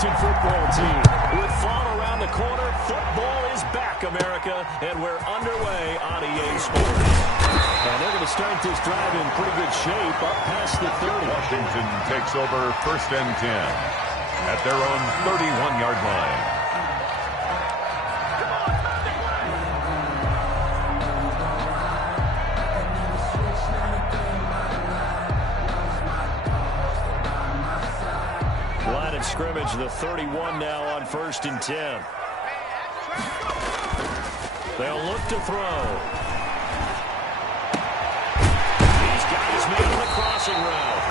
talented football team. With fall around the corner, football is back, America, and we're underway on EA Sports. And they're going to start this drive in pretty good shape up past the 30. Washington takes over 1st and 10 at their own 31-yard line. Line of scrimmage, the 31 now on 1st and 10. They'll look to throw. These guys made the crossing route.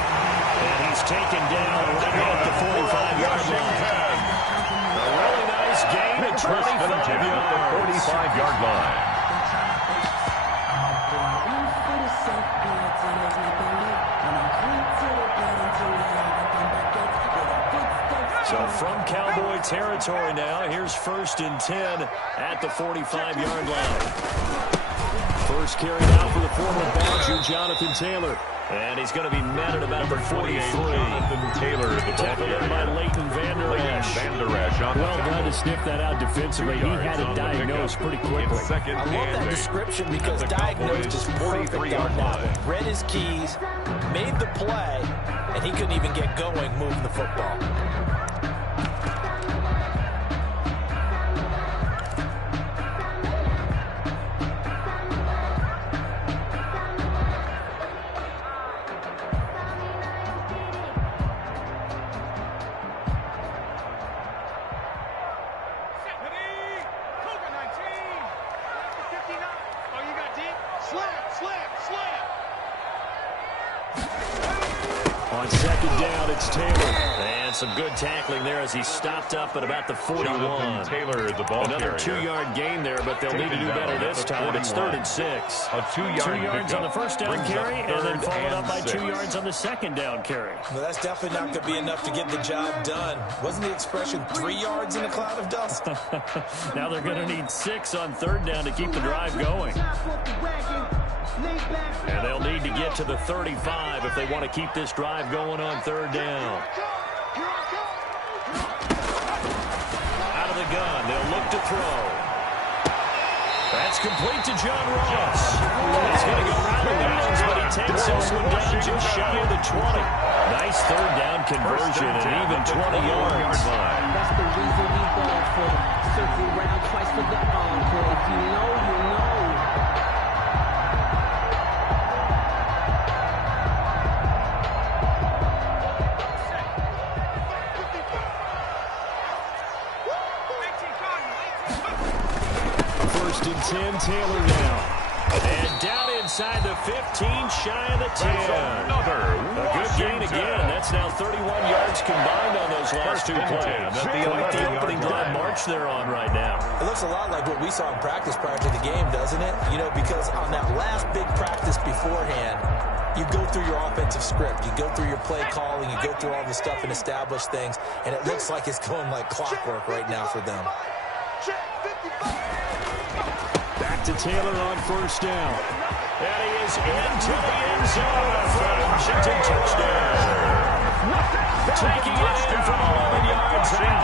And he's taken down right at the 45-yard line. A really nice gain at 25 yards. The 45-yard line. So from Cowboy territory now, here's 1st and 10 at the 45-yard line. First carry out for the former Badger, Jonathan Taylor. And he's going to be met at about the 43. Jonathan Taylor, the tackled by Leighton Vander Esch. Well done to sniff that out defensively. He had it diagnosed pretty quickly. I love that description because diagnosed is perfect on that one. Read his keys, made the play, and he couldn't even get going moving the football. On 2nd down, it's Taylor. And some good tackling there as he stopped up at about the 41. Taylor, the ball Another carrier. 2-yard gain there, but they'll need to do better this time. It's 3rd and 6. A 2-yard 2 yards on the first down carry, and then followed up by 2 6. yards on the 2nd down carry. Well, that's definitely not going to be enough to get the job done. Wasn't the expression 3 yards in a cloud of dust? Now they're going to need 6 on 3rd down to keep the drive going. And they'll need to get to the 35 if they want to keep this drive going on 3rd down. Out of the gun, they'll look to throw. That's complete to John Ross. He's going to go around the bounds, but he takes this one down just shy of the 20. Nice 3rd down conversion and even 20 yards. That's the reason we ball for. Circle round twice for the encore. If you know, you know. First and 10, Taylor now. And down inside the 15, shy of the 10. A good gain again. That's now 31 yards combined on those last 2 plays. Quite the opening drive march they're on right now. It looks a lot like what we saw in practice prior to the game, doesn't it? You know, because on that last big practice beforehand, you go through your offensive script. You go through your play calling. You go through all the stuff and establish things. And it looks like it's going like clockwork right now for them. Back to Taylor on 1st down. And he is into the end zone for a Washington touchdown. Taking it in from 11 yards out.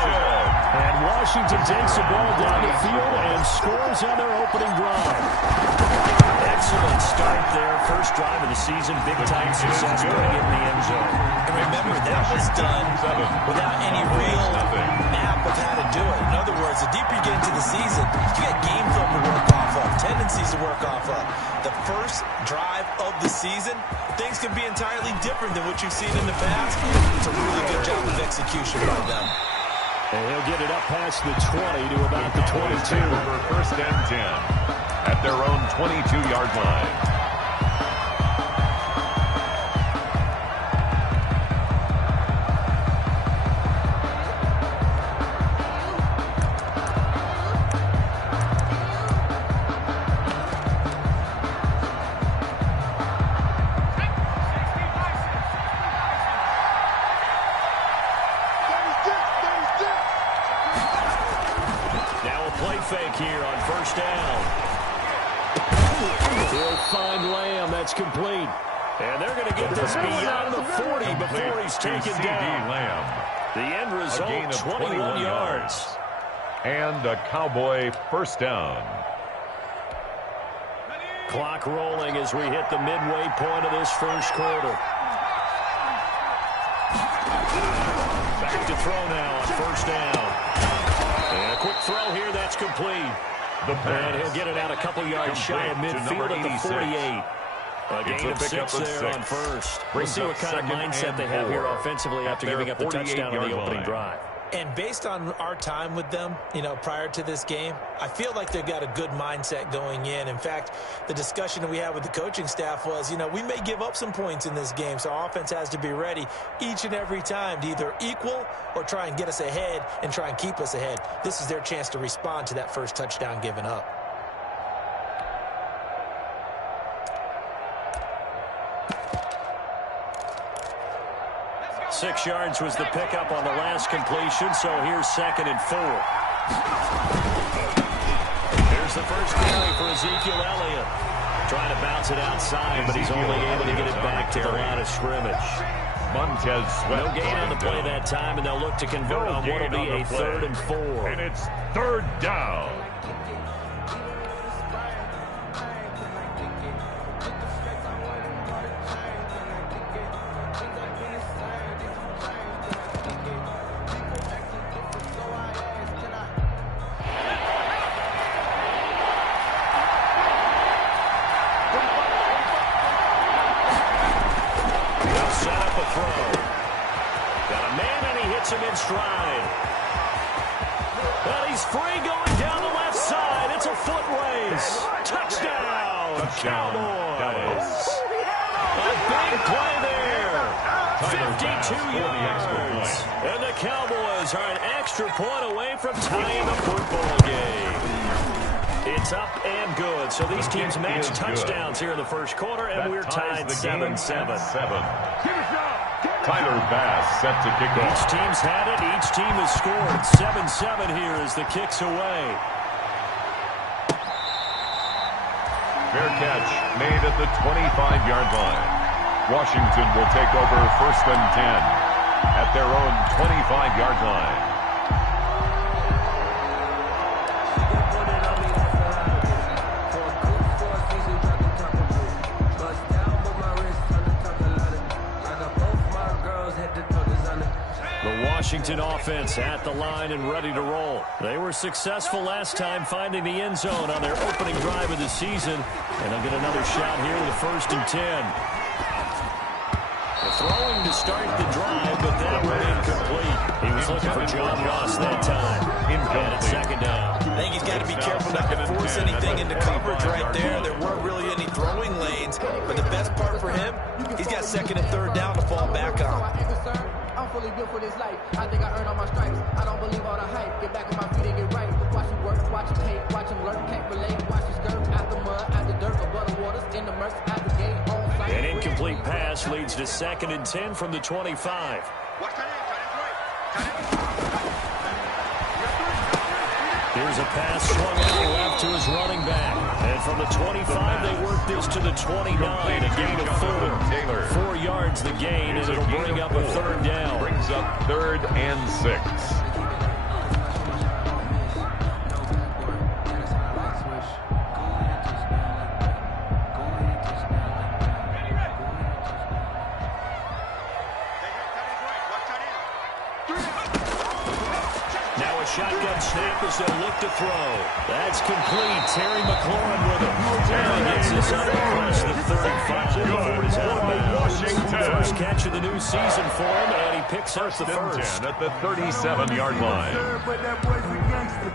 And Washington takes the ball down the field and scores on their opening drive. Excellent start there. First drive of the season. Big-time success putting it in the end zone. And remember, that was done without any real map of how to do it. In other words, the deeper you get into the season, you got game film to work off of, tendencies to work off of. The first drive of the season, things can be entirely different than what you've seen in the past. It's a really good job of execution by them. And he'll get it up past the 20 to about the 22. Over 1st and 10 at their own 22-yard line. Fake here on 1st down. He'll find Lamb. That's complete. And they're going to get this beyond the 40 before he's taken down. Lamb. The end A result, gain of 21 yards. And a Cowboy first down. Clock rolling as we hit the midway point of this first quarter. Back to throw now on first down. And a quick throw here, that's complete. And he'll get it out a couple yards shy of midfield at the 48. A gain of 6 there on first. We'll see what kind of mindset they have here offensively after giving up the touchdown on the opening drive. And based on our time with them, prior to this game, I feel like they've got a good mindset going in. In fact, the discussion that we had with the coaching staff was, we may give up some points in this game, so our offense has to be ready each and every time to either equal or try and get us ahead and try and keep us ahead. This is their chance to respond to that first touchdown given up. Six yards was the pickup on the last completion, so here's 2nd and 4. Here's the first carry for Ezekiel Elliott. Trying to bounce it outside, but he's only able to get it back to the line of scrimmage. Montez Sweat. No gain on the play that time, and they'll look to convert on what will be a 3rd and 4. And it's 3rd down. Him in stride. And he's free going down the left side. It's a foot race. Touchdown, Cowboys. A big play there. 52 yards. And the Cowboys are an extra point away from tying the football game. It's up and good. So these teams match touchdowns here in the first quarter, and we're tied 7-7. Tyler Bass set to kick off. Each team's had it. Each team has scored. 7-7 here as the kick's away. Fair catch made at the 25-yard line. Washington will take over 1st and 10 at their own 25-yard line. Washington offense at the line and ready to roll. They were successful last time finding the end zone on their opening drive of the season, and they'll get another shot here with a 1st and 10. The throwing to start the drive, but that went incomplete. He was looking for John Ross that time. And it's 2nd down. I think he's got to be careful not to force anything into coverage right there. There weren't really any throwing lanes, but the best part for him, he's got 2nd and 3rd down to fall back on. I'm fully built for this life. I think I earned all my stripes. I don't believe all the hype. Get back on my feet and get right. Watch him work, watch him hate, watch him learn, can't relate. Watch him skirt out the mud, out the dirt, above the waters, in the murk, out the gate, on site. An incomplete pass leads to 2nd and 10 from the 25. Here's a pass swung out left to his running back. And from the 25, they work this to the 29. A gain of 4. 4 yards the gain, and it'll bring up a 3rd down. Brings up 3rd and 6. Shotgun snap as they'll look to throw. That's complete. Terry McLaurin with it. And gets this up across the 35 before he's out of bounds. First catch of the new season for him, and he picks up the first. At the 37-yard line. But that boy's a gangster.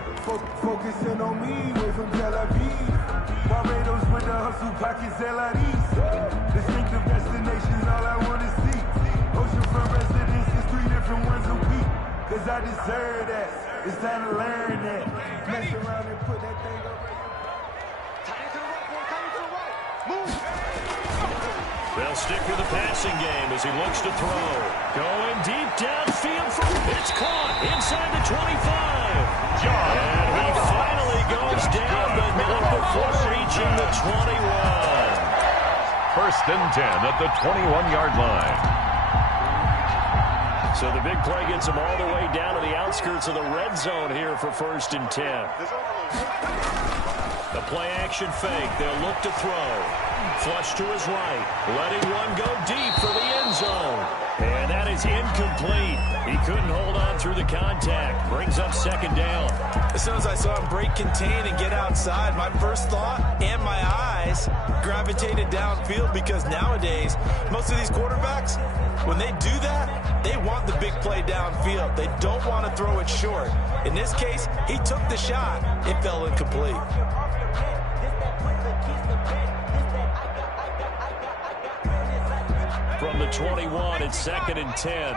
Focusing on me, way from Tel Aviv. Barbados with the hustle pockets, LIDs. Distinctive destinations, all I want to see. Oceanfront residences, 3 different ones a week. Cause I deserve that. It's time to learn that. Mess around and put that thing over your butt. Tight into the right, boy. Tight into the right. Move. They'll stick with the passing game as he looks to throw. Going deep downfield. It's caught inside the 25. And he finally goes down, but not before reaching the 21. 1st and 10 at the 21-yard line. So the big play gets them all the way down to the outskirts of the red zone here for 1st and 10. The play-action fake. They'll look to throw. Flush to his right. Letting one go deep for the end zone. And that is incomplete. He couldn't hold on through the contact. Brings up 2nd down. As soon as I saw him break contain and get outside, my first thought and my eyes gravitated downfield, because nowadays, most of these quarterbacks, when they do that, they want the big play downfield. They don't want to throw it short. In this case, he took the shot. It fell incomplete. From the 21, it's 2nd and 10.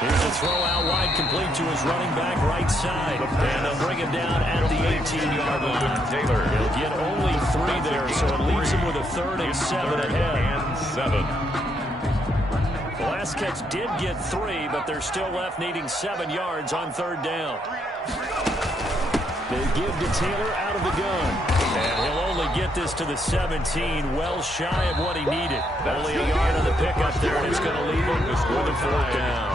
Here's a throw out wide, complete to his running back right side. And they'll bring him down at the 18-yard line. Taylor. He'll get only 3 there, so it leaves him with a 3rd and 7 ahead. And 7. The last catch did get 3, but they're still left needing 7 yards on 3rd down. They give to Taylor out of the gun. And he'll only get this to the 17, well shy of what he needed. Only a yard on the pickup there, and it's going to leave him with a 4th down.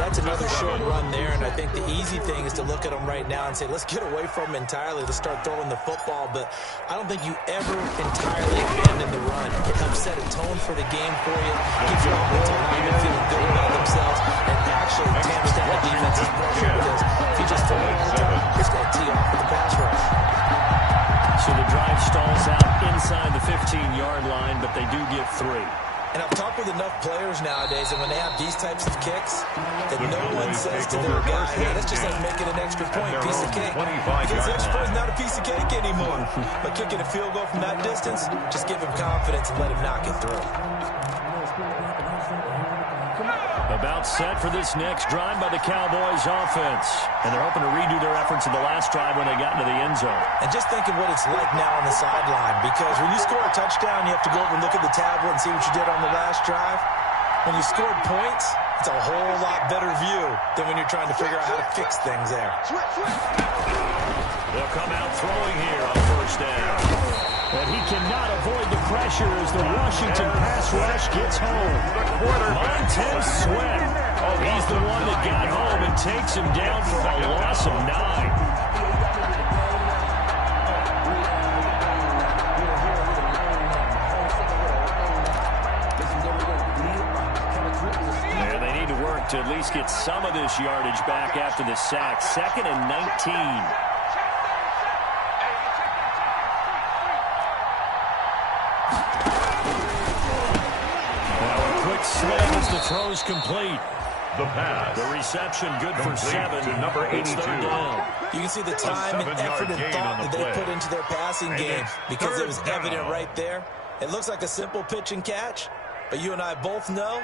That's another short run there, and I think the easy thing is to look at him right now and say, let's get away from him entirely. Let's start throwing the football. But I don't think you ever entirely abandon the run. It helps set a tone for the game for you. Keeps your offensive linemen feeling good about themselves, and actually tamps down the defense's pressure, because if you just throw it all the time, it's going to tee off with the pass rush. So the drive stalls out inside the 15-yard line, but they do get 3. And I've talked with enough players nowadays, and when they have these types of kicks, that no one says to their guy, hey, let's just make it an extra point, piece of cake. Because the extra point is not a piece of cake anymore. But kicking a field goal from that distance, just give him confidence and let him knock it through. About set for this next drive by the Cowboys offense. And they're hoping to redo their efforts in the last drive when they got into the end zone. And just think of what it's like now on the sideline, because when you score a touchdown, you have to go over and look at the tablet and see what you did on the last drive. When you scored points, it's a whole lot better view than when you're trying to figure out how to fix things there. They'll come out throwing here on 1st down. But he cannot avoid the pressure as the Washington pass rush gets home. Montez Sweat. Oh, he's the one that got home and takes him down for a loss of 9. And they need to work to at least get some of this yardage back after the sack. 2nd and 19. Sling as the throw's complete. The pass. The reception good for 7. To number 82. It's 3rd down. You can see the time and effort and thought that they put into their passing game, because it was evident right there. It looks like a simple pitch and catch, but you and I both know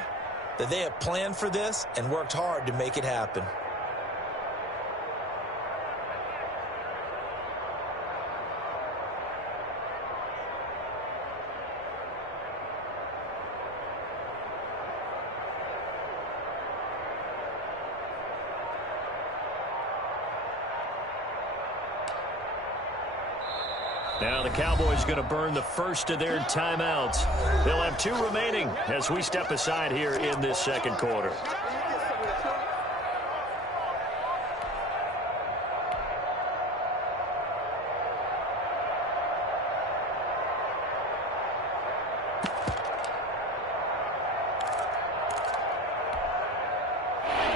that they have planned for this and worked hard to make it happen. Now the Cowboys going to burn the first of their timeouts. They'll have 2 remaining as we step aside here in this 2nd quarter.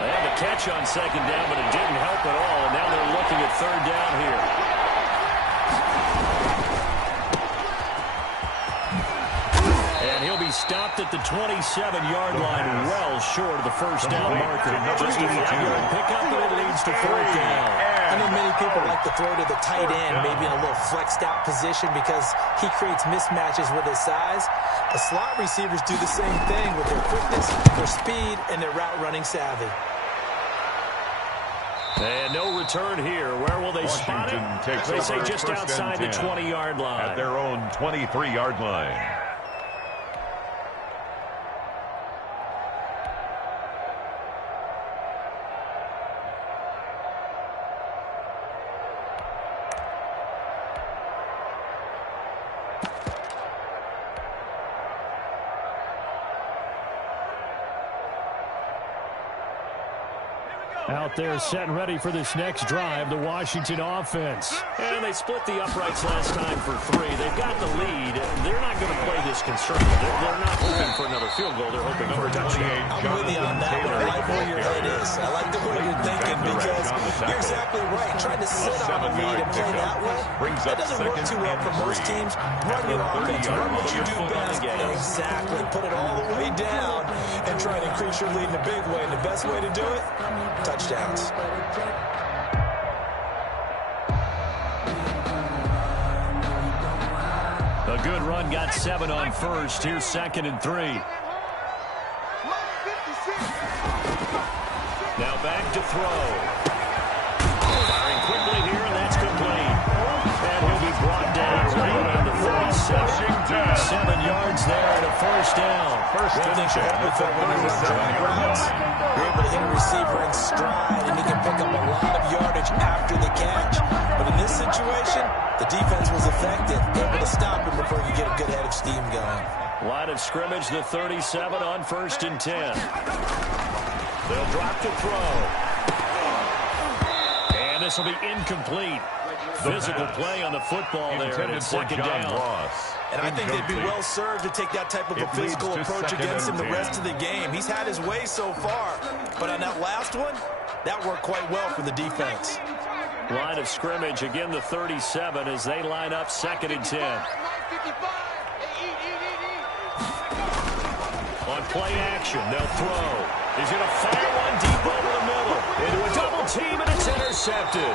They had the catch on 2nd down, but it didn't help at all, and now they're looking at 3rd down here. Stopped at the 27-yard line, well short of the 1st down marker. Just a 5-yard pickup, but it leads to 4th down. I know many people like to throw to the tight end, maybe in a little flexed out position, because he creates mismatches with his size. The slot receivers do the same thing with their quickness, their speed, and their route running savvy. And no return here. Where will they spot it? They say just outside the 20-yard line. At their own 23-yard line. Out there set and ready for this next drive, the Washington offense. And they split the uprights last time for 3. They've got the lead. They're not going to play this conservative. They're not hoping for another field goal. They're hoping for a touchdown. I'm with you on that one. I like where your head is. I like the way you're thinking because you're exactly right. Trying to sit on a lead and play that way, that doesn't work too well for most teams. Run your offense. Run what you do best. Exactly. Put it all the way down and try to increase your lead in a big way. And the best way to do it, touchdowns. A good run got 7 on first. Here's 2nd and 3. Now back to throw. Firing quickly here, and that's complete. And he'll be brought down right around the 37. 7 yards there and a first down. First and 10 at the 37-yard line. You're able to hit a receiver in stride, and he can pick up a lot of yardage after the catch. But in this situation, the defense was effective, able to stop him before he could get a good head of steam going. Line of scrimmage, the 37 on 1st and 10. They'll drop to throw. And this will be incomplete. Physical play on the football there, and it's 2nd down. And I think they'd be well served to take that type of a physical approach against him the rest of the game. He's had his way so far, but on that last one, that worked quite well for the defense. Line of scrimmage, again the 37 as they line up 2nd and 10. On play action, they'll throw. He's going to fire one deep over the middle. Into a double team, and it's intercepted.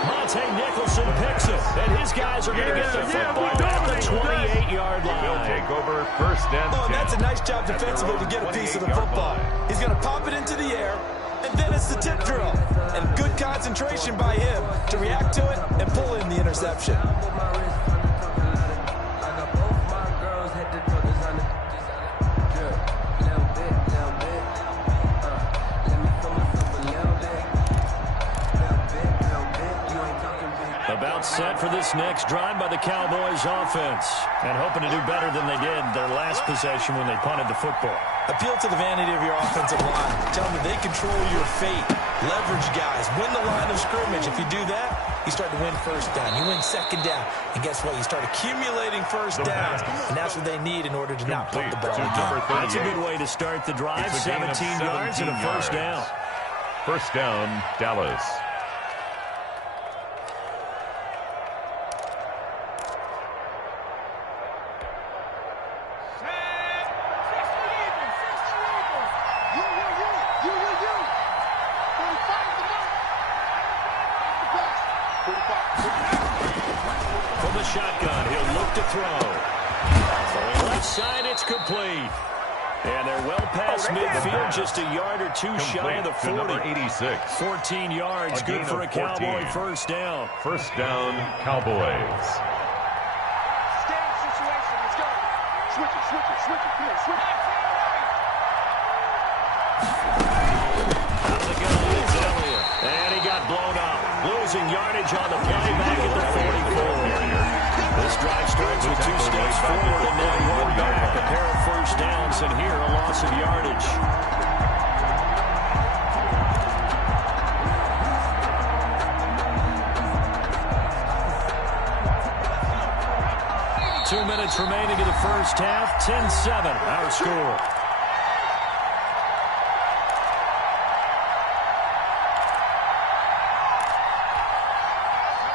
Monte Nicholson picks it, and his guys are going to get the football at the 28-yard line. They'll take over 1st and 10. Oh, that's a nice job defensively to get a piece of the football. He's going to pop it into the air, and then it's the tip drill. And good concentration by him to react to it and pull in the interception. About set for this next drive by the Cowboys offense. And hoping to do better than they did their last possession when they punted the football. Appeal to the vanity of your offensive line. Tell them that they control your fate. Leverage guys. Win the line of scrimmage. If you do that, you start to win 1st down. You win 2nd down. And guess what? You start accumulating 1st downs. And that's what they need in order to not put the ball again. That's a good way to start the drive. 17 yards and a 1st down. 1st down, Dallas. From the shotgun, he'll look to throw. From the left side, it's complete. And they're well past midfield, just a yard or 2 shy of the 40. 86. 14 yards, good for a Cowboy 1st down. 1st down, Cowboys. Stand situation. Let's go. Switch it. Come on, switch it. Out the gun is Elliott. And he got blown up. Losing yardage on the play back at the 44. This drive starts with 2 steps forward and then 1 back. A pair of 1st downs, and here a loss of yardage. Two minutes remaining in the 1st half. 10-7, our score.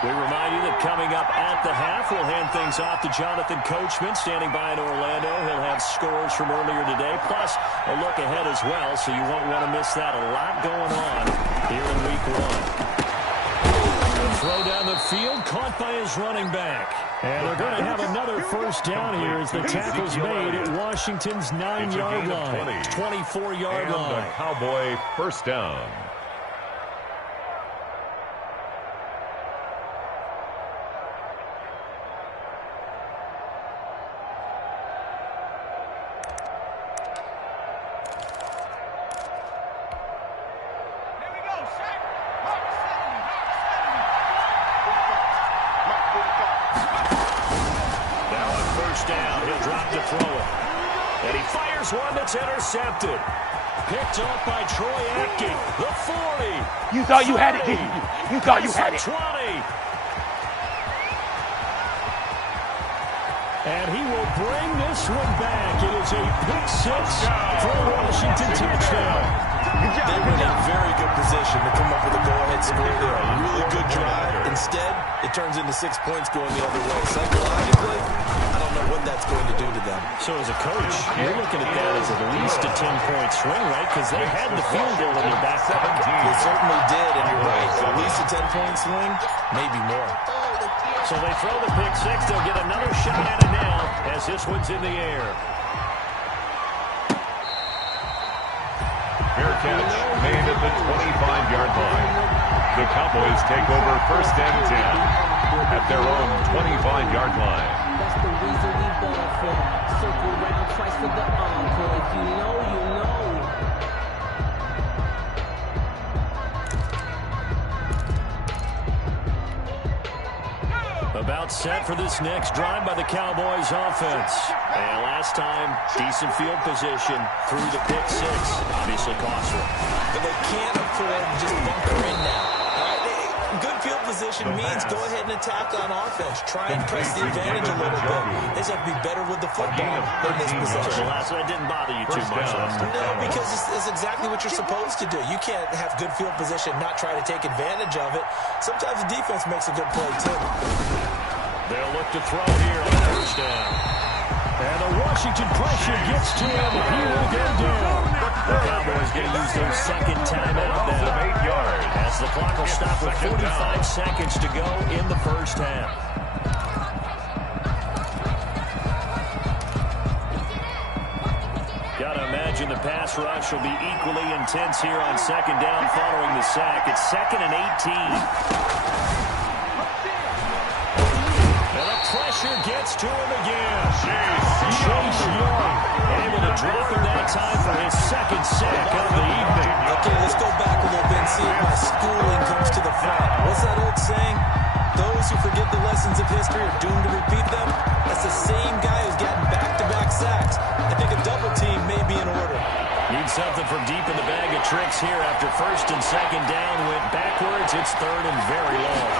We remind you that coming up at the half, we'll hand things off to Jonathan Coachman, standing by in Orlando. He'll have scores from earlier today, plus a look ahead as well, so you won't want to miss that. A lot going on here in Week 1. A throw down the field, caught by his running back. And they're going to have another 1st down here as the tackle's made at Washington's 9-yard line, 24-yard line. Cowboy 1st down. Down, he'll drop to throw it. And he fires one that's intercepted. Picked off by Troy Apke. The 40. You thought you had it, didn't you? You thought you had it. 20. And he will bring this one back. It is a pick six for a Washington touchdown. They were in a very good position to come up with a go-ahead score there. A really good drive. Instead, it turns into 6 points going the other way. Psychologically, I don't know what that's going to do to them. So as a coach, you're looking at that as at least a 10-point swing, right? Because they had the field goal in their back pocket. They certainly did, and you're right. At least a 10-point swing, maybe more. So they throw the pick six. They'll get another shot at it now as this one's in the air. Fair catch made at the 25-yard line. The Cowboys take over 1st and 10 at their own 25-yard line. That's the reason we ball for. Circle round twice for the encore. If you know, you know. About set for this next drive by the Cowboys offense. And last time, decent field position through the pick six. Obviously costly. But they can't afford to just bunker in now. Good field position means go ahead and attack on offense. Try and press the advantage a little bit. They just have to be better with the football in this possession. That didn't bother you too much. No, because it's exactly what you're supposed to do. You can't have good field position, not try to take advantage of it. Sometimes the defense makes a good play, too. They'll look to throw here on 1st down. And the Washington pressure gets to him. He will go down. The Cowboys going to use their second timeout now. 8 yards. As the clock will stop with 45 seconds to go in the first half. Got to imagine the pass rush will be equally intense here on 2nd down following the sack. It's 2nd and 18. And the pressure gets to him again. Chase Young able to drop him that time for his 2nd sack of the evening. Okay, let's go back a little bit and see if my schooling comes to the front. What's that old saying? Those who forget the lessons of history are doomed to repeat them. That's the same guy who's gotten back-to-back sacks. I think a double team may be in order. Need something from deep in the bag of tricks here after 1st and 2nd down. Went backwards. It's 3rd and very long.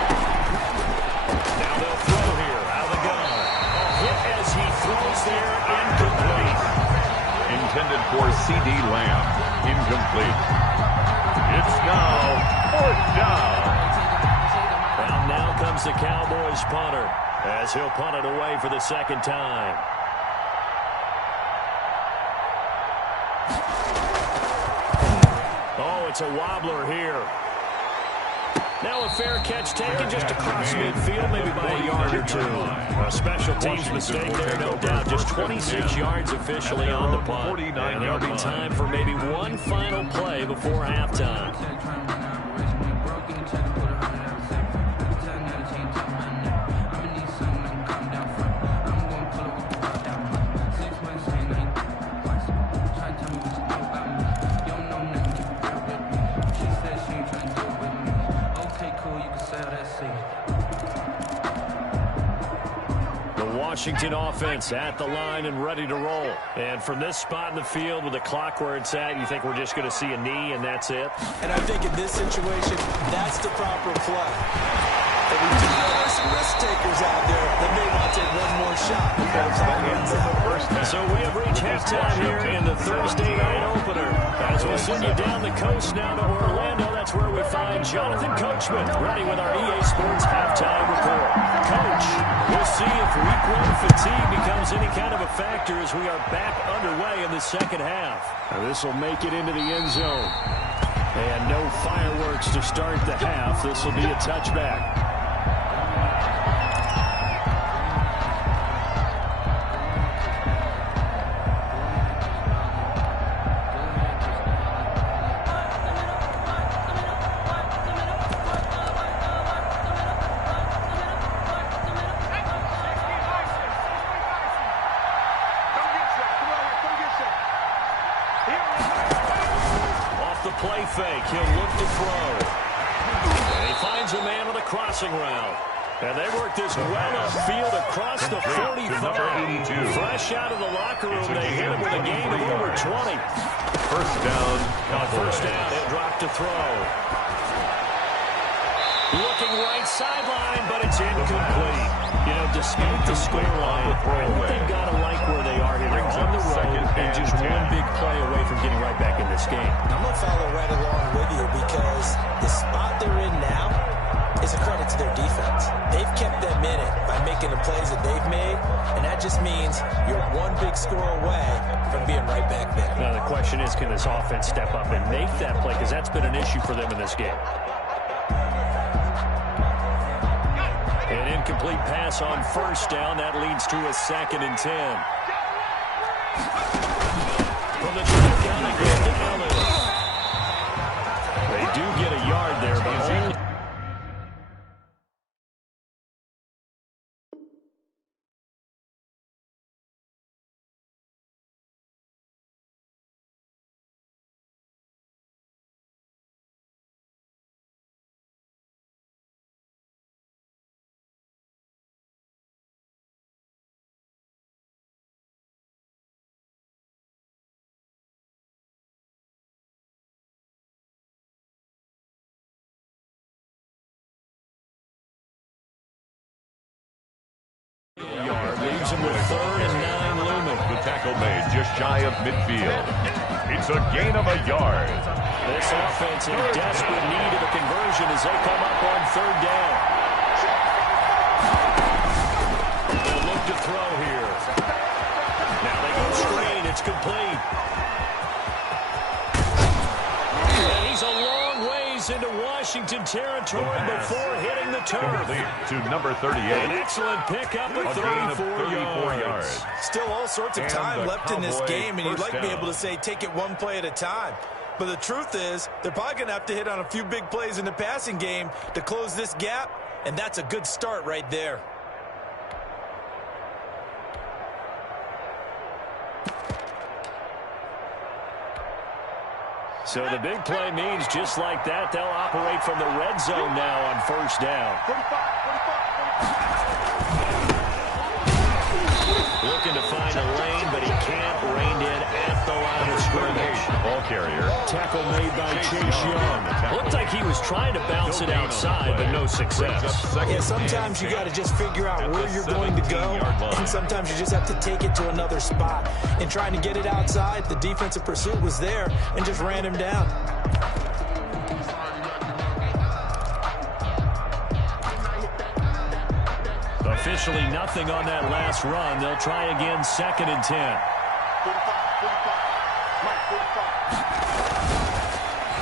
Now they'll throw here out of the gun. A hit as he throws there, incomplete. Intended for C.D. Lamb. Incomplete. It's now 4th down. And now comes the Cowboys punter as he'll punt it away for the 2nd time. Oh, it's a wobbler here. Now a fair catch taken just across midfield, maybe by a yard or two. A special teams mistake there, no doubt. Just 26 yards officially on the punt. And there'll be time for maybe one final play before halftime. Washington offense at the line and ready to roll. And from this spot in the field with the clock where it's at, you think we're just going to see a knee and that's it? And I think in this situation, that's the proper play. But we do know there's some risk takers out there that may want to take one more shot before the clock runs out. So we have reached halftime here in the Thursday night opener. As we'll send you down the coast now to Orlando, that's where we find Jonathan Coachman ready with our EA Sports halftime report. Coach, we'll see if week 1 fatigue becomes any kind of a factor as we are back underway in the 2nd half. This will make it into the end zone. And no fireworks to start the half. This will be a touchback. Play fake. He'll look to throw. And he finds a man with a crossing route. And they work this well upfield across the 45. rush out of the locker room. They hit him with a gain of over 20. First down. First down, he'll drop to throw. Looking right sideline, but it's incomplete. You know, despite the scoreline, I think they've got to like where they are here. They're on the road and just one big play away from getting right back in this game. I'm going to follow right along with you because the spot they're in now is a credit to their defense. They've kept them in it by making the plays that they've made, and that just means you're one big score away from being right back there. Now, the question is, can this offense step up and make that play? Because that's been an issue for them in this game. An incomplete pass on first down. That leads to a 2nd and 10. From the check down, they go down. They do get a yard there, but only... leaves him with 3rd and 9 looming. The tackle made just shy of midfield. It's a gain of a yard. This offense in desperate need of a conversion as they come up on 3rd down. They'll look to throw here. Now they go screen. It's complete. And he's a long ways into Washington territory before hitting the turf. To number 38. An excellent pickup of 34 yards. Still all sorts of time left in this game, and you'd like to be able to say take it one play at a time. But the truth is, they're probably going to have to hit on a few big plays in the passing game to close this gap, and that's a good start right there. So the big play means just like that, they'll operate from the red zone now on first down. Looking to find a lane, but he can't. Reined in at the line of scrimmage. Ball carrier. Tackle made by Chase Young. Looked like he was trying to bounce it outside, but no success. Yeah, sometimes you got to just figure out where you're going to go, and sometimes you just have to take it to another spot. And trying to get it outside, the defensive pursuit was there and just ran him down. Officially nothing on that last run. They'll try again, 2nd and 10.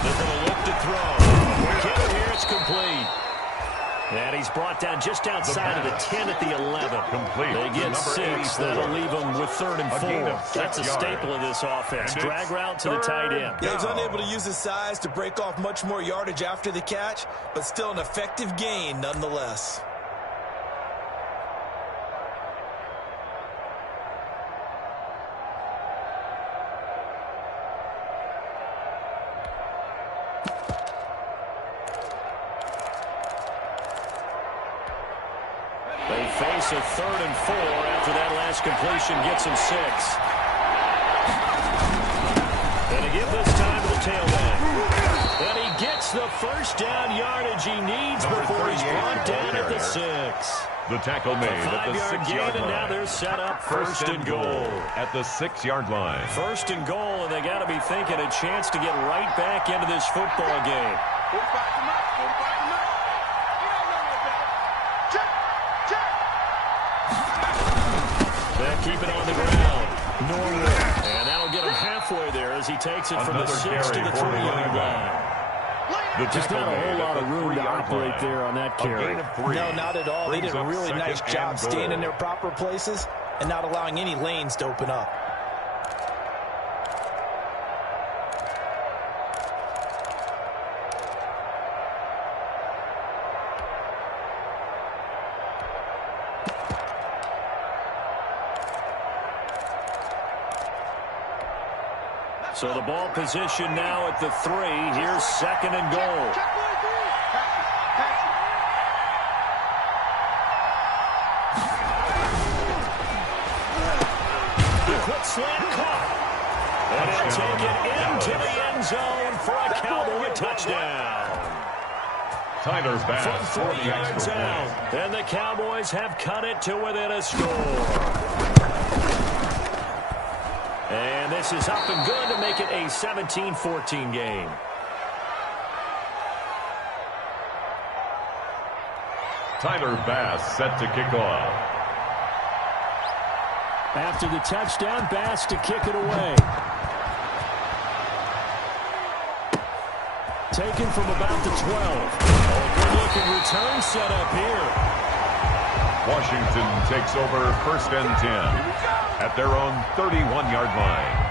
They're going to look to throw. Kicker here, it's complete. And he's brought down just outside of the 10 at the 11. Complete. They get 6. That'll leave them with 3rd and 4. That's a staple of this offense. Drag route to the tight end. Yeah, he's unable to use his size to break off much more yardage after the catch, but still an effective gain nonetheless. They face a 3rd and 4 after that last completion gets him 6. And again this time to the tailback. And he gets the first down yardage he needs before he's brought down at the 6. The tackle made at the 6-yard line. And now they're set up 1st and goal. At the 6-yard line. 1st and goal, and they got to be thinking a chance to get right back into this football game. Keep it on the ground. Norwood. And that'll get him halfway there as he takes it from the 6 to the 3-yard line. Just not a whole lot of room to operate there on that carry. No, not at all. They did a really nice job staying in their proper places and not allowing any lanes to open up. So the ball position now at the 3. Here's 2nd and goal. slant caught. And he'll take it into the end zone for a Cowboy touchdown. Tyler Bass from 3 yards out. And the Cowboys have cut it to within a score. And this is up and good to make it a 17-14 game. Tyler Bass set to kick off. After the touchdown, Bass to kick it away. Taken from about the 12. Good-looking return set up here. Washington takes over 1st and 10 at their own 31-yard line.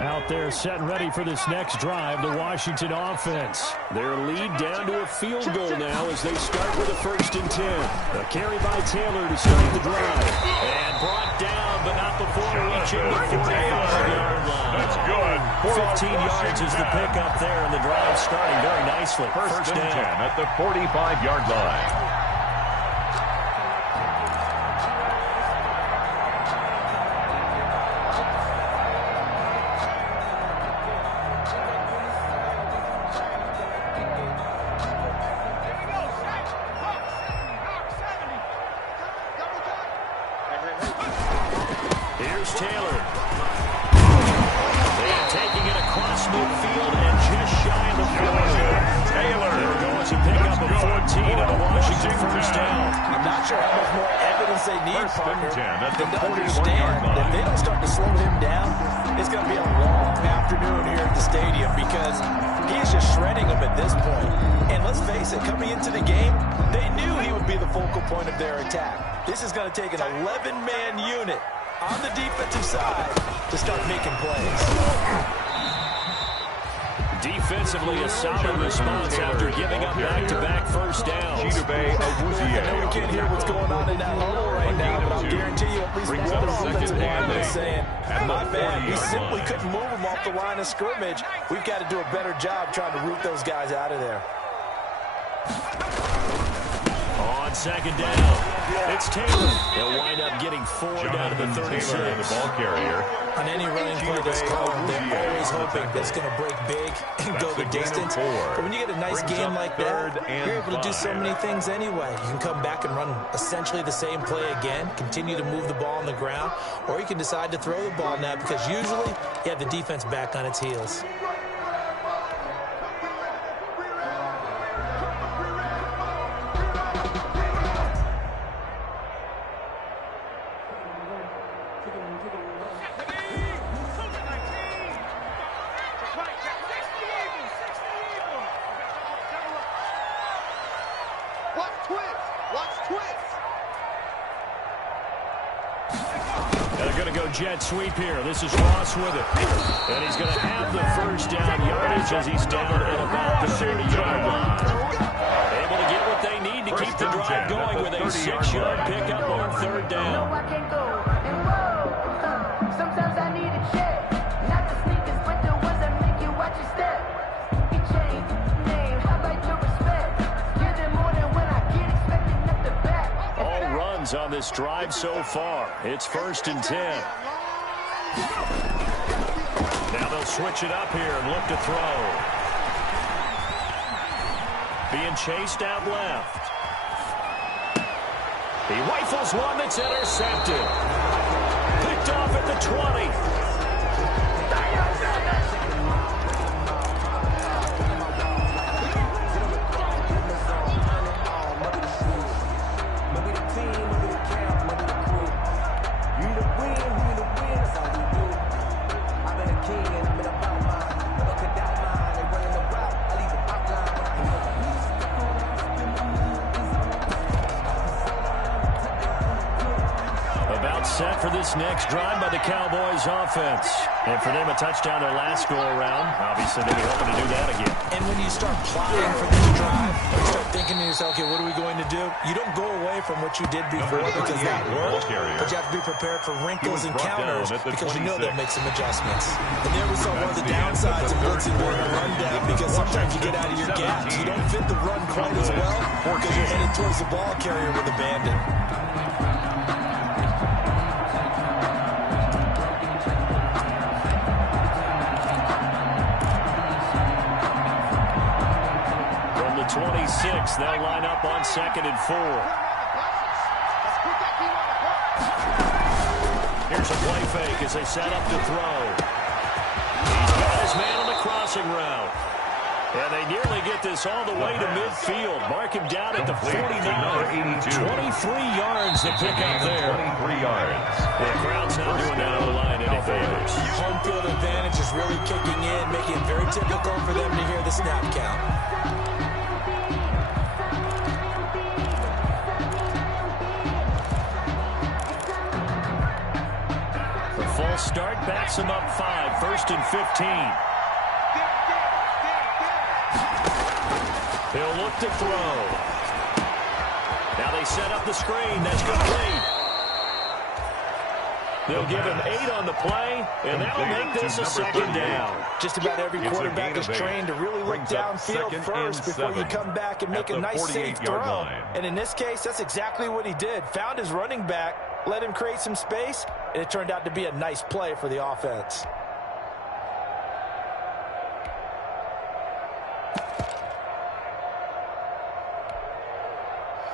Out there set and ready for this next drive, the Washington offense. Their lead down to a field goal now as they start with a 1st and 10. A carry by Taylor to start the drive. And brought down, but not before reaching the 45-yard line. That's good. 15 yards is the pickup there, and the drive starting very nicely. First and 10 at the 45-yard line. Here's Taylor. They are taking it across midfield and just shy of the 40. Taylor. They're going to pick up a 14 on a Washington 1st down. I'm not sure how much more evidence they need, partner, 10 at the than to 41-yard understand line. that if they don't start to slow him down, it's going to be a long afternoon here at the stadium because he is just shredding them at this point. And let's face it, coming into the game, they knew he would be the focal point of their attack. This is going to take an 11-man unit on the defensive side to start making plays. Defensively, a solid response after giving up back-to-back 1st downs. I know we can't hear what's going on in that huddle right now, but I'll guarantee you at least one of the offensive linemen is saying, my bad, we simply couldn't move them off the line of scrimmage. We've got to do a better job trying to root those guys out of there. On 2nd down, it's Taylor. He'll wind up getting 4 down to the 36. Taylor, the ball carrier. On any running play this called, they're always hoping that it's going to break big and go the distance. But when you get a nice game like that, you're able to do so many things anyway. You can come back and run essentially the same play again, continue to move the ball on the ground, or you can decide to throw the ball now because usually you have the defense back on its heels. They're going to go jet sweep here. This is Ross with it. And he's going to have the 1st down yardage as he's down at about the 30-yard line. Able to get what they need to keep the drive going with a 6-yard pickup on 3rd down. Sometimes I need a check. Not the sneakers, but the ones that make you watch your step. You change name, I like your respect. Give them more than when I get expected at the back. All runs on this drive so far. It's 1st and 10. Now they'll switch it up here and look to throw. Being chased out left. He rifles one that's intercepted. Picked off at the 20. Set for this next drive by the Cowboys offense. And for them, a touchdown their last go-around. Obviously, they'll be hoping to do that again. And when you start plotting for this drive, you start thinking to yourself, okay, what are we going to do? You don't go away from what you did before because that worked, but you have to be prepared for wrinkles and counters because you know they'll make some adjustments. And there we saw one of the downsides of blitzing during a run down because sometimes you get out of your gaps. You don't fit the run quite as well because you're headed towards the ball carrier with a bandit. From the 26, they'll line up on 2nd and 4. Here's a play fake as they set up to throw. He's got his man on the crossing route. And they nearly get this all the way to midfield. Mark him down at the 49. 23 yards to pick up there. 23 yards. The crowd's not doing that on the line any favors. Home field advantage is really kicking in, making it very typical for them to hear the snap count. The false start backs him up 5. 1st and 15. He'll look to throw. Now they set up the screen. That's complete. They'll give him 8 on the play, and that'll make this a 2nd down. Just about every quarterback is trained to really look downfield first before you come back and make a nice safe throw. And in this case, that's exactly what he did. Found his running back, let him create some space, and it turned out to be a nice play for the offense.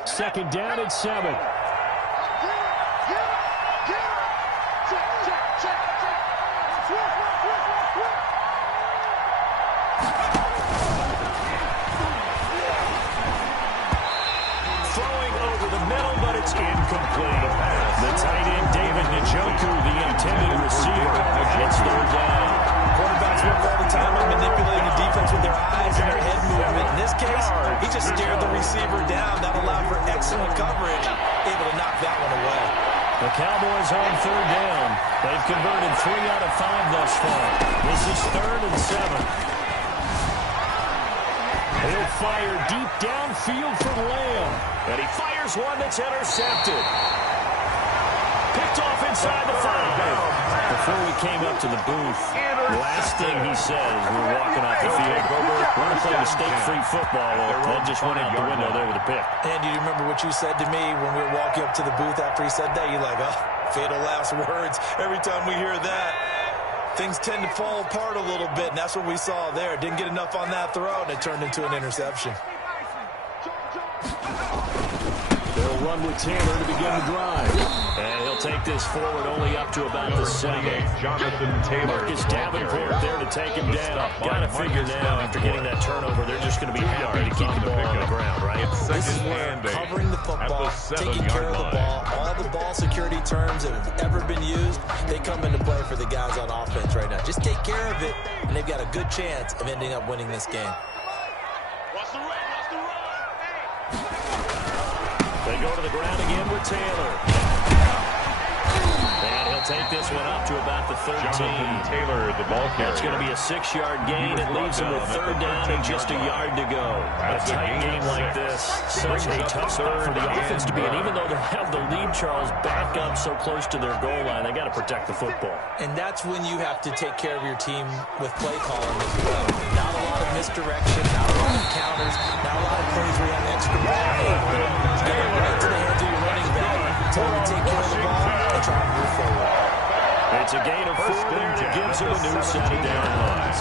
Second down and 7. Throwing over the middle, but it's incomplete. The tight end, David Njoku, the intended receiver. It's 3rd down. Quarterbacks work all the time on manipulating the defense with their eyes and their head movement. In this case, he just stared the receiver down. That allowed for excellent coverage, able to knock that one away. The Cowboys on 3rd down. They've converted 3 out of 5 thus far. This is 3rd and 7. He'll fire deep downfield for Lamb. And he fires one that's intercepted. Picked off inside the 5. Before we came up to the booth, last thing he said as we were walking off the field, we're going to play mistake-free football. That just went out the window there with a pick. And do you remember what you said to me when we were walking up to the booth after he said that? You're like, oh, fatal last words. Every time we hear that, things tend to fall apart a little bit, and that's what we saw there. Didn't get enough on that throw, and it turned into an interception. They'll run with Taylor to begin the drive. And he'll take this forward only up to about the 7. Jonathan Taylor. Marcus Davenport there to take him down. Got to figure now, after getting that turnover, they're just going to be happy to keep the ball on the ground, right? This is where covering the football, taking care of the ball, all the ball security terms that have ever been used, they come into play for the guys on offense right now. Just take care of it, and they've got a good chance of ending up winning this game. They go to the ground again with Taylor. And he'll take this one up to about the 13. Jonathan Taylor, the ball carrier. It's going to be a 6-yard gain. It leaves him with 3rd down and just a yard to go. A tight game like this, such a tough spot for the offense to be in. Even though they have the lead, Charles, back up so close to their goal line, they got to protect the football. And that's when you have to take care of your team with play calling as well. Not a lot of misdirection, not a lot of counters, not a lot of plays where you have extra ball. Get it right to the hands of your running back. Tell them to take care of the ball and try to move forward. It's a gain of 4 there, and it gives him a new set of down lines.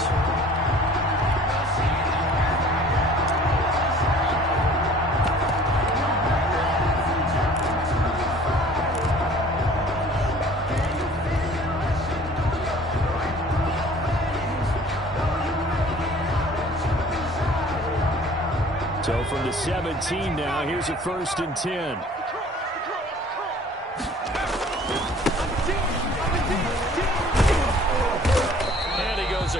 So from the 17 now, here's a 1st and 10.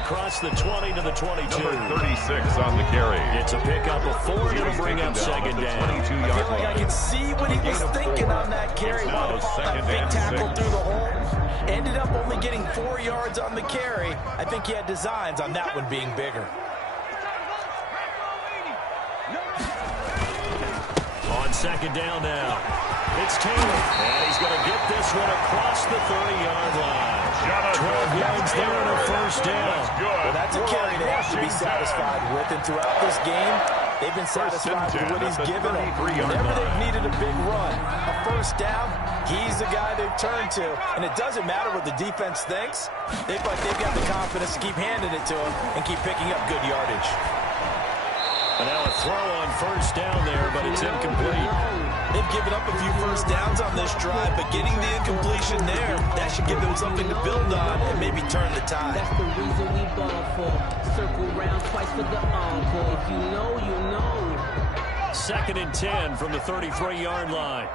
across the 20 to the 22. Number 36 on the carry. It's a pickup of 4, and it'll bring up second down. I feel like I can see what he was thinking on that carry. Wanted to follow that big tackle through the hole. Ended up only getting 4 yards on the carry. I think he had designs on that one being bigger. On second down now, it's Taylor, and he's going to get this one across the 30-yard line. 12 yards there and a first down. Well, that's a carry they have to be satisfied with, and throughout this game, they've been satisfied with what he's given them. Whenever they've needed a big run, a first down, he's the guy they've turned to. And it doesn't matter what the defense thinks. They've got the confidence to keep handing it to him and keep picking up good yardage. And now a throw on first down there, but it's incomplete. They've given up a few first downs on this drive, but getting the incompletion there, that should give them something to build on and maybe turn the tide. That's the reason we ball for. Circle round twice for the encore. If you know, you know. Second and 10 from the 33-yard line.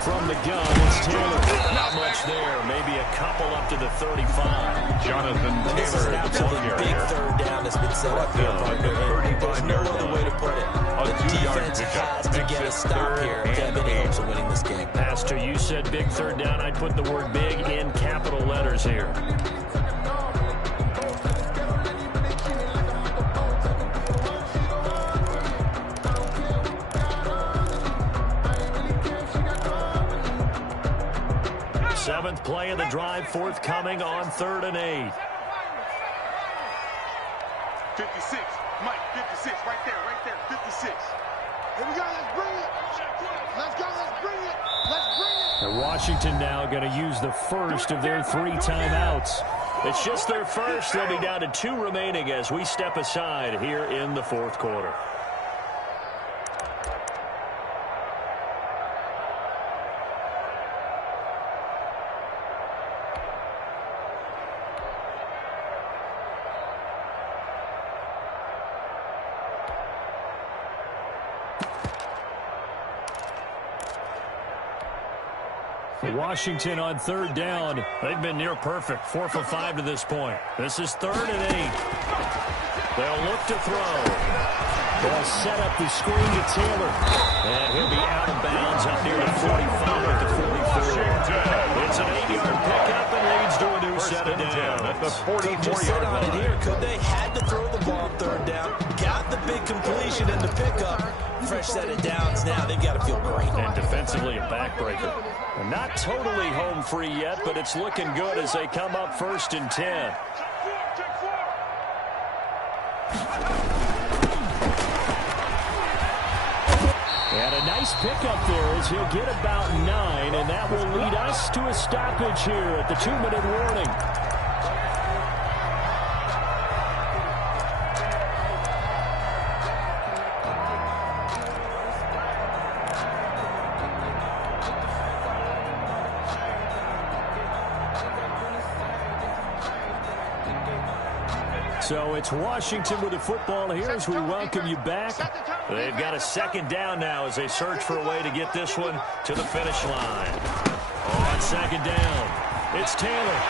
From the gun, it's Taylor. Not much there. Maybe a couple up to the 35. Jonathan Taylor. This is an absolutely big third down that's been set up here, partner. There's no other way to put it. The defense has to get a stop here to have any hopes of winning this game. Pastor, you said big third down. I'd put the word big in capital letters here. Seventh play of the drive, forthcoming on 3rd and 8. 56, Mike, 56, right there, 56. Here we go, let's bring it. Let's go, let's bring it. Let's bring it. And Washington now going to use the first of their 3 timeouts. It's just their first. They'll be down to 2 remaining as we step aside here in the 4th quarter. Washington on 3rd down. They've been near perfect. 4 for 5 to this point. This is 3rd and 8. They'll look to throw. They'll set up the screen to Taylor. And he'll be out of bounds up near the 45 to 44. It's an 8-yard pickup and leads to a new set of downs. At the 44-yard line. It here. Could they had to throw the ball on 3rd down? Got the big completion in the pickup. Fresh set of downs now. They've got to feel great. And defensively a backbreaker. Not totally home free yet, but it's looking good as they come up 1st and 10. And a nice pickup there as he'll get about 9, and that will lead us to a stoppage here at the 2-minute warning. So it's Washington with the football here as we welcome you back. They've got a 2nd down now as they search for a way to get this one to the finish line. On 2nd down, it's Taylor.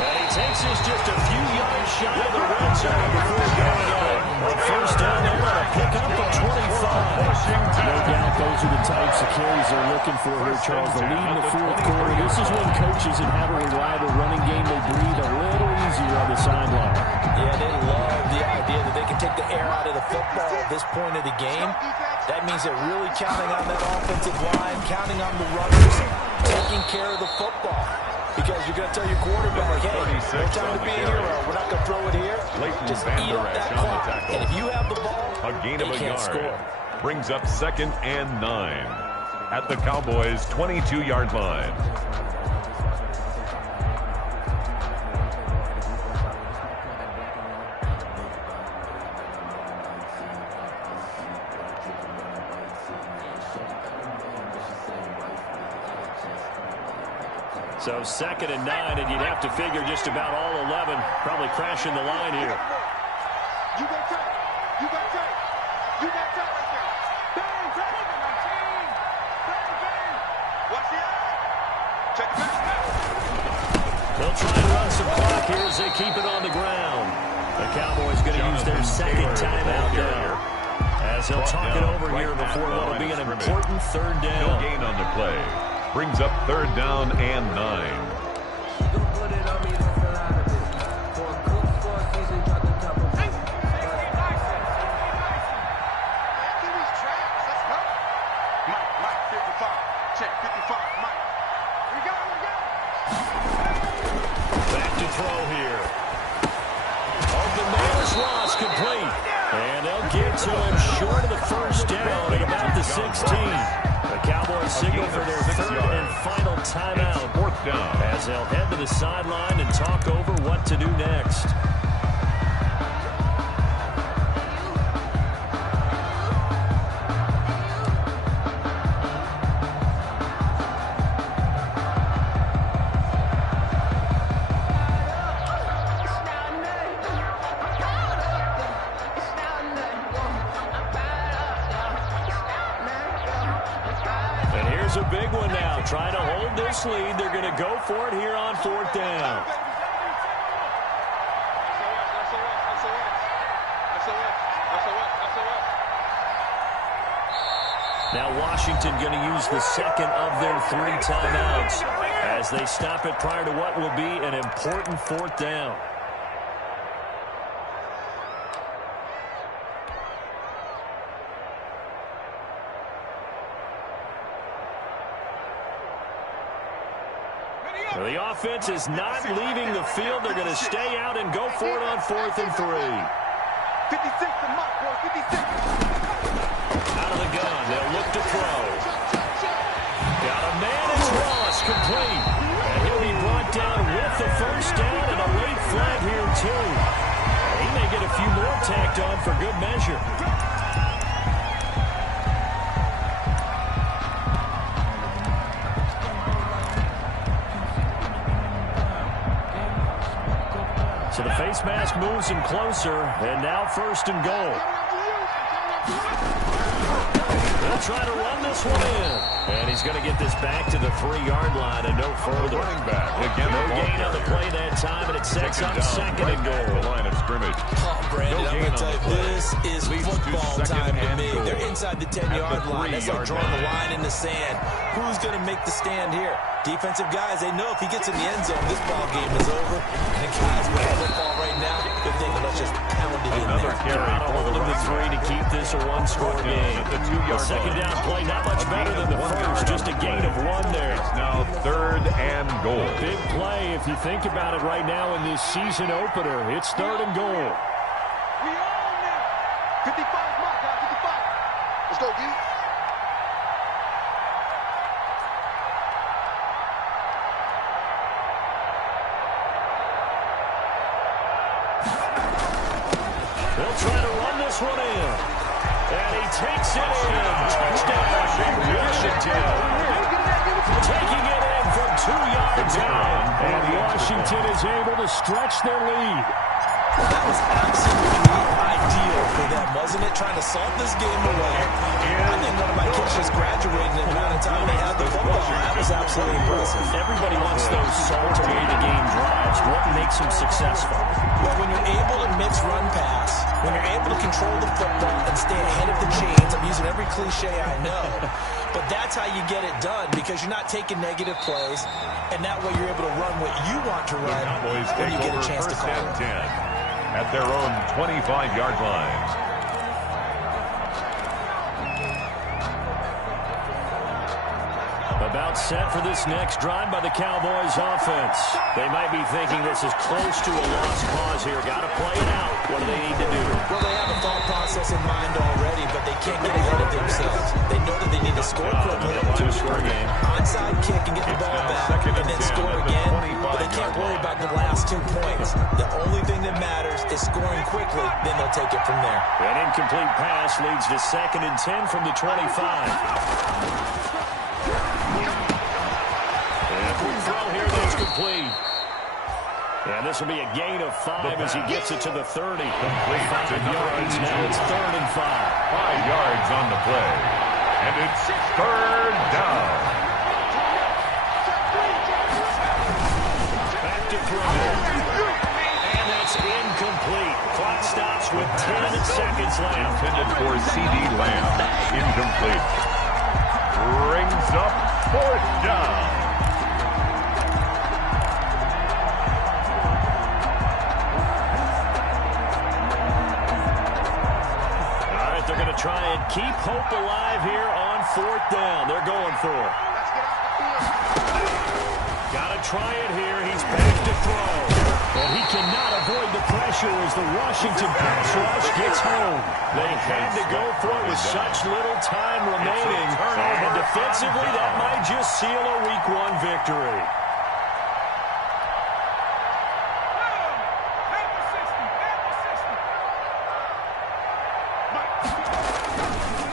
And he takes us just a few yards shy of the red zone before going on. On 1st down there on a pickup of 25. No doubt those are the types of carries they're looking for here, Charles. The lead in the 4th quarter. This is when coaches that have a reliable running game, they breathe a little easier on the sideline. Yeah, they love the idea that they can take the air out of the football at this point of the game. That means they're really counting on that offensive line, counting on the runners, taking care of the football. Because you're going to tell your quarterback, hey, no time to be a hero. We're not going to throw it here. Just eat up that clock. And if you have the ball, a gain of a yard. Score. Brings up 2nd and 9 at the Cowboys' 22-yard line. So 2nd and 9, and you'd have to figure just about all 11 probably crashing the line here. You got tight. You got tight. You got tight right there. Bang, bang. Bang, bang. Watch the eye. They'll try and run some clock here as they keep it on the ground. The Cowboys going to use their second timeout now, as they'll talk it over here before what will be an important third down. No gain on the play. Brings up third down and 9. Back to throw here. Open man is lost, complete. And they'll get to him short of the first down at about the 16. The Cowboys signal for their third and final timeout. Fourth down. As they'll head to the sideline and talk over what to do next. A big one now. Trying to hold this lead. They're going to go for it here on fourth down. Now Washington going to use the second of their 3 timeouts as they stop it prior to what will be an important fourth down. The offense is not leaving the field. They're going to stay out and go for it on 4th and 3. 56 to Mike, boy, 56. Out of the gun, they'll look to throw. Got a man, it's Ross, complete. And he'll be brought down with the first down and a late flag here, too. He may get a few more tacked on for good measure. So the face mask moves him closer, and now 1st and goal. They'll try to run this one in. And he's going to get this back to the 3-yard line and no further. Running back. Again, no gain on the play that time, and it sets up 2nd and goal. The line of scrimmage. Oh, Brandon, I'm going to tell you, this is football time to me. Goal. They're inside the 10-yard line. That's like drawing the line in the sand. Who's going to make the stand here? Defensive guys, they know if he gets in the end zone, this ball game is over. And guys with the football right now, they're thinking, let's just pound it in Another there. carry for the Hold the 3 to keep this a 1-score game. The 2-yard second down play, not much better than the first, just a gain of 1 there. It's now 3rd and goal. Big play if you think about it right now in this season opener. It's 3rd and goal. We own it. 55, Mike, guys, 55. Let's go, D. They'll try to run this one in. And he takes it in. Touchdown, Washington. Taking it in from 2 yards out. And Washington is able to stretch their lead. That was absolutely ideal for them, wasn't it? Trying to salt this game away. I think one of my kids just graduated in the amount of time they had the football. That was absolutely impressive. Everybody wants those salt away the game drives. What makes them successful? Well, when you're able to mix run pass, when you're able to control the football and stay ahead of the chains, I'm using every cliche I know, but that's how you get it done because you're not taking negative plays, and that way you're able to run what you want to run when you get a chance to call it. At their own 25-yard line. About set for this next drive by the Cowboys offense. They might be thinking this is close to a lost cause here. Got to play it out. What do they need to do? Well, they have a thought process in mind already, but they can't get ahead of themselves. They know that they need to score quickly. Two-score game. Onside kick and get the ball back and then score again. But they can't worry about the last 2 points. The only thing that matters is scoring quickly. Then they'll take it from there. An incomplete pass leads to 2nd and 10 from the 25. Complete. And this will be a gain of 5 as he gets it to the 30. Complete. 5 yards. Now it's 3rd and 5. 5 yards on the play. And it's 3rd down. to throw. And that's incomplete. Clock stops with 10 seconds left. Intended for C.D. Lamb. Incomplete. Brings up 4th down. All right, they're going to try and keep hope alive here on 4th down. They're going for it. Got to try it here. He's back to throw. And he cannot avoid the pressure as the Washington pass rush gets home. They had to go for it with such little time remaining. And defensively, that might just seal a Week 1 victory.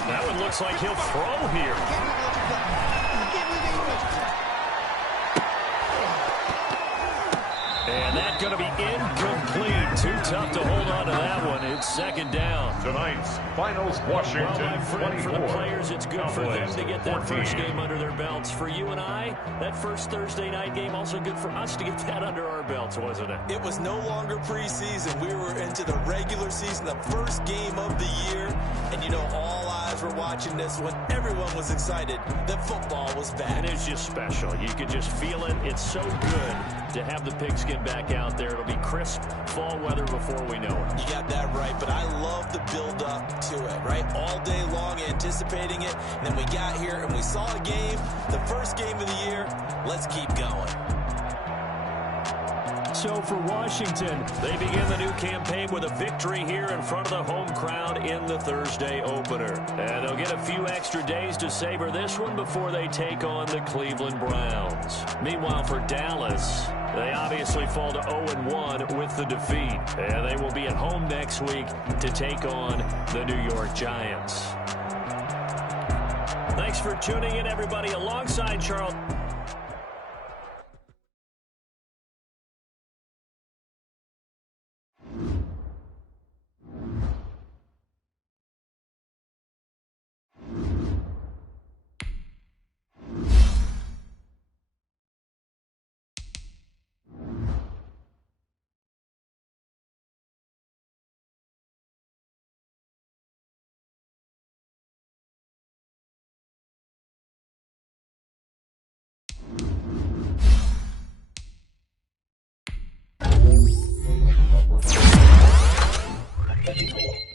That one looks like he'll throw here. And that's going to be incomplete. Too tough to hold on to that one. It's 2nd down. Tonight's finals, Washington, Well, my friend, 24. for the players, it's good for them to get that 14. first game under their belts. For you and I, that first Thursday night game, also good for us to get that under our belts, wasn't it? It was no longer preseason. We were into the regular season, the first game of the year. And, you know, all eyes were watching this when everyone was excited that football was back. And it's just special. You could just feel it. It's so good to have the pigskin back out there. It'll be crisp fall weather before we know it. You got that right, but I love the build-up to it, right? All day long anticipating it, and then we got here and we saw a game, the first game of the year. Let's keep going. So for Washington, they begin the new campaign with a victory here in front of the home crowd in the Thursday opener. And they'll get a few extra days to savor this one before they take on the Cleveland Browns. Meanwhile, for Dallas, they obviously fall to 0-1 with the defeat. And they will be at home next week to take on the New York Giants. Thanks for tuning in, everybody. Alongside Charles. Thank you.